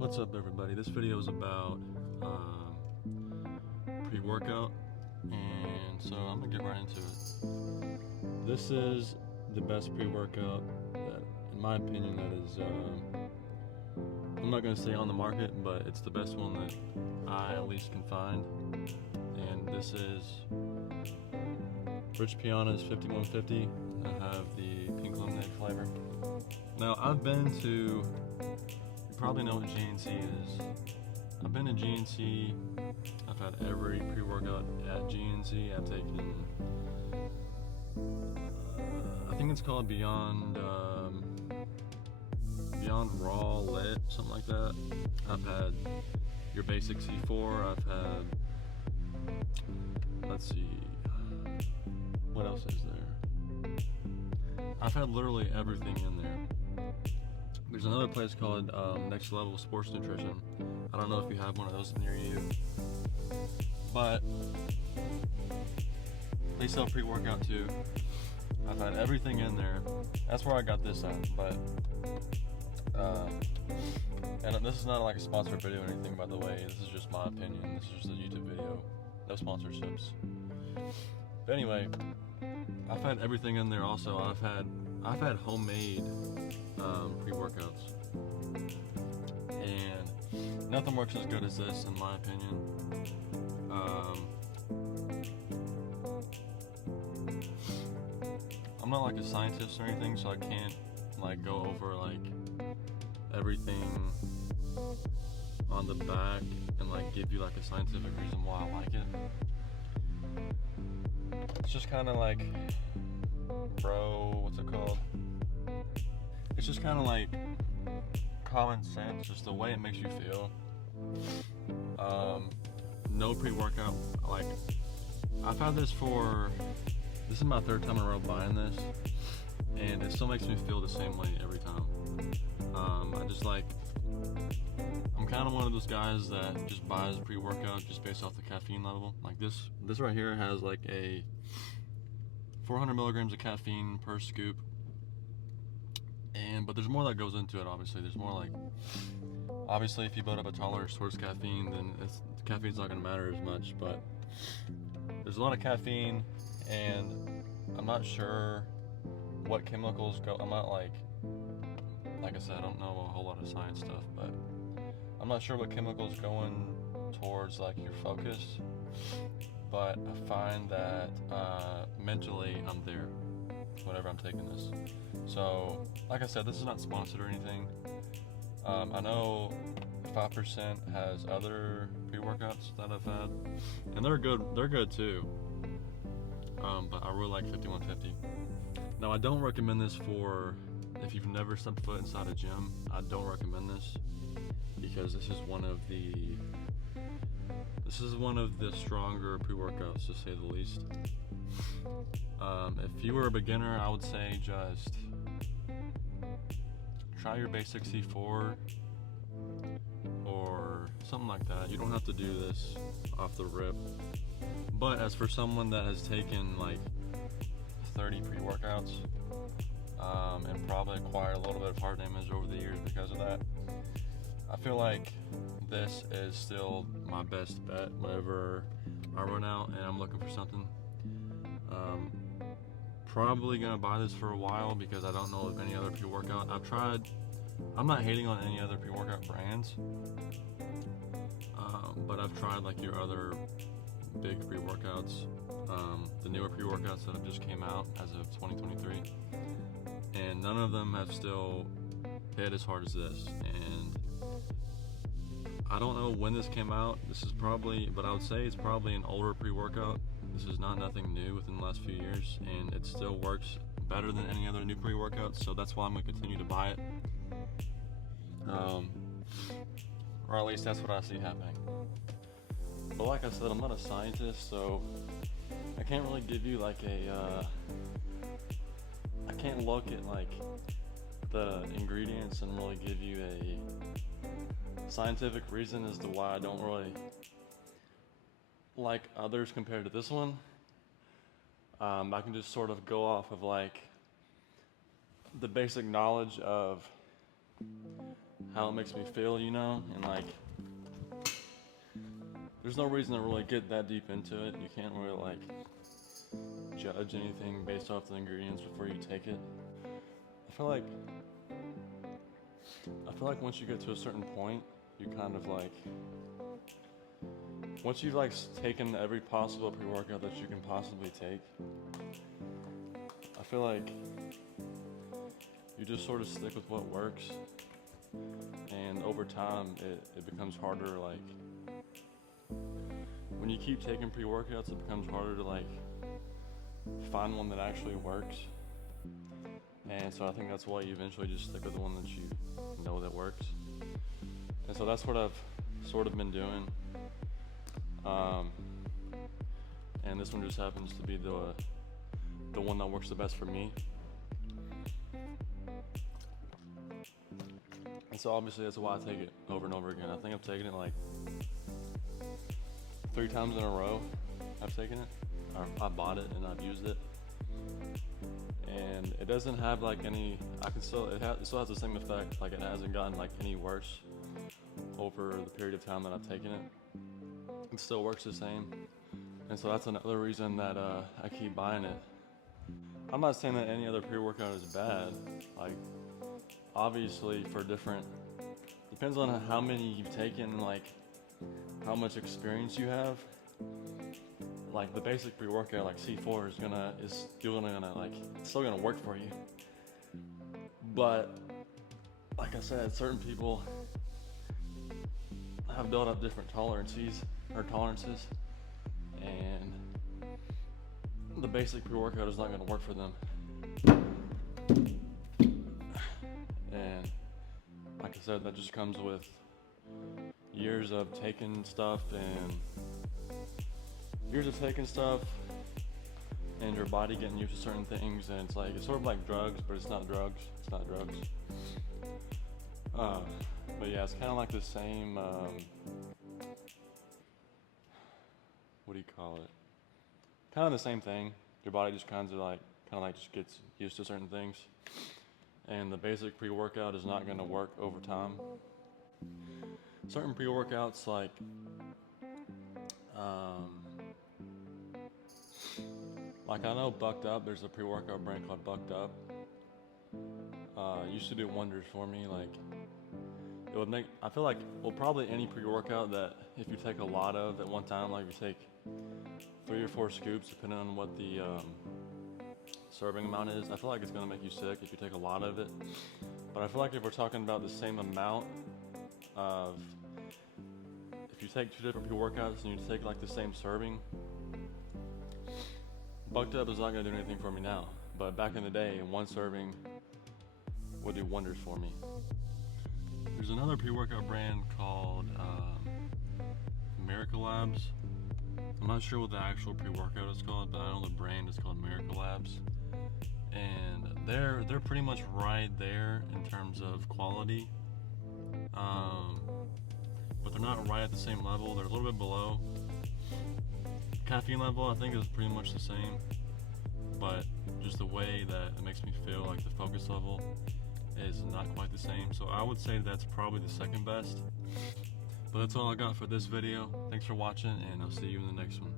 What's up, everybody? This video is about pre-workout, and so I'm gonna get right into it. This is the best pre-workout that, in my opinion, that is. I'm not gonna say on the market, but it's the best one that I at least can find, and this is Rich Piana's 5150. I have the pink lemonade flavor. Now I've been to. You probably know what GNC is. I've been to GNC. I've had every pre-workout at GNC. I've taken, I think it's called Beyond Raw Lit, something like that. I've had your basic C4. I've had, let's see, what else is there? I've had literally everything in there. There's another place called Next Level Sports Nutrition. I don't know if you have one of those near you, but they sell pre-workout too. I've had everything in there. That's where I got this at. But and this is not like a sponsored video or anything, by the way. This is just my opinion. This is just a YouTube video. No sponsorships. But anyway, I've had everything in there. Also, I've had homemade pre-workouts, and nothing works as good as this, in my opinion. I'm not like a scientist or anything, so I can't like go over like everything on the back and like give you like a scientific reason why I like it. It's just kind of like, what's it called? It's just kind of like common sense, just the way it makes you feel. No pre-workout. Like, I've had this is my third time in a row buying this, and it still makes me feel the same way every time. I'm kind of one of those guys that just buys pre-workout just based off the caffeine level. Like this right here has like a 400 milligrams of caffeine per scoop. But there's more that goes into it, obviously. There's more like, obviously, if you build up a tolerance towards caffeine, then caffeine's not going to matter as much. But there's a lot of caffeine, and I'm not sure what chemicals go. I'm not like I said, I don't know a whole lot of science stuff, but I'm not sure what chemicals going towards like your focus. But I find that mentally I'm there whenever I'm taking this. So, like I said, this is not sponsored or anything. I know 5% has other pre-workouts that I've had, and they're good. They're good too. But I really like 5150. Now, I don't recommend this for if you've never stepped foot inside a gym. I don't recommend this because this is one of the stronger pre-workouts, to say the least. If you were a beginner, I would say just try your basic C4 or something like that. You don't have to do this off the rip. But as for someone that has taken like 30 pre-workouts and probably acquired a little bit of heart damage over the years because of that, I feel like this is still my best bet whenever I run out and I'm looking for something. Probably gonna buy this for a while because I don't know of any other pre-workout. I'm not hating on any other pre-workout brands, but I've tried like your other big pre-workouts, the newer pre-workouts that have just came out as of 2023, and none of them have still hit as hard as this. And I don't know when this came out. But I would say it's probably an older pre-workout. This is not nothing new within the last few years, and it still works better than any other new pre-workouts, so that's why I'm going to continue to buy it. Or at least that's what I see happening. But like I said, I'm not a scientist, so I can't really give you like I can't look at like the ingredients and really give you a scientific reason as to why I don't really like others compared to this one. I can just sort of go off of like the basic knowledge of how it makes me feel, you know, and like there's no reason to really get that deep into it. You can't really like judge anything based off the ingredients before you take it. I feel like once you get to a certain point, you kind of like, once you've like taken every possible pre-workout that you can possibly take, I feel like you just sort of stick with what works, and over time it becomes harder. Like when you keep taking pre-workouts, it becomes harder to like find one that actually works. And so I think that's why you eventually just stick with the one that you know that works. And so that's what I've sort of been doing. And this one just happens to be the one that works the best for me. And so obviously that's why I take it over and over again. I think I've taken it like 3 times in a row. I've taken it, or I bought it and I've used it. And it doesn't have like any, it still has the same effect. Like it hasn't gotten like any worse over the period of time that I've taken it. It still works the same. And so that's another reason that I keep buying it. I'm not saying that any other pre-workout is bad. Like obviously for different, depends on how many you've taken, like how much experience you have. Like the basic pre-workout like C4 is still gonna work for you. But like I said, certain people have built up different tolerances, and the basic pre-workout is not gonna work for them. And like I said, that just comes with years of taking stuff and your body getting used to certain things, and it's sort of like drugs, but it's not drugs. But yeah, it's kind of like the same, what do you call it? Kind of the same thing. Your body just kind of like just gets used to certain things, and the basic pre-workout is not going to work over time. Certain pre-workouts like I know Bucked Up, there's a pre-workout brand called Bucked Up. Used to do wonders for me. Like it would make, I feel like, well, probably any pre-workout that if you take a lot of at one time, like you take 3 or 4 scoops, depending on what the serving amount is, I feel like it's gonna make you sick if you take a lot of it. But I feel like if we're talking about the same amount of, if you take 2 different pre-workouts and you take like the same serving, Bucked Up is not gonna do anything for me now. But back in the day, 1 serving would do wonders for me. There's another pre-workout brand called Miracle Labs. I'm not sure what the actual pre-workout is called, but I know the brand is called Miracle Labs. And they're pretty much right there in terms of quality. But they're not right at the same level. They're a little bit below. Caffeine level, I think, is pretty much the same, but just the way that it makes me feel, like the focus level, is not quite the same. So I would say that's probably the second best. But that's all I got for this video. Thanks for watching, and I'll see you in the next one.